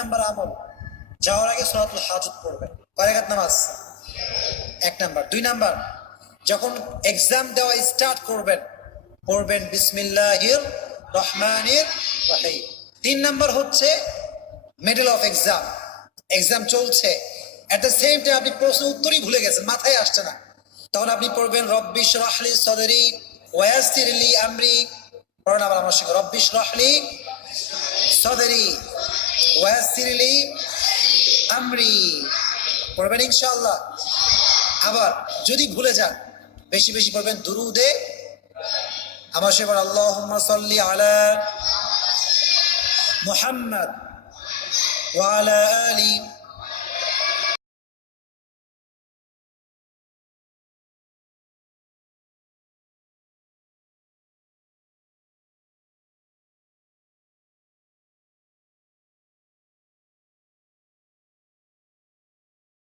Number আমল, যাওয়ার আগে সলাতুল হাজত পড়বেন। কয় রাকাত নামাজ? 1 নাম্বার। 2 নাম্বার, যখন এক্সাম দেওয়া স্টার্ট করবেন পড়বেন বিসমিল্লাহির রহমানির রহিম। 3 নাম্বার হচ্ছে মিডল অফ এক্সাম, এক্সাম চলছে, এট দ্য সেম টাইম আপনি প্রশ্ন উত্তরই ভুলে গেছেন, মাথায় আসছে না, তখন আপনি পড়বেন রব্বি ইশরাহ লি সাদরি ওয়া ইয়াসসির লি আমরি। পড়ুন আবার আমার সঙ্গে, রব্বি ইশরাহ লি সাদরি ওয়া ইয়াসসির লি আমরি। পড়বেন ইনশাআল্লাহ। আবার যদি ভুলে যান, বেশি বেশি পড়বেন দুরুদে আমার সঙ্গে, আল্লাহুম্মা সাল্লি আলা মুহাম্মাদ ওয়া আলা আলি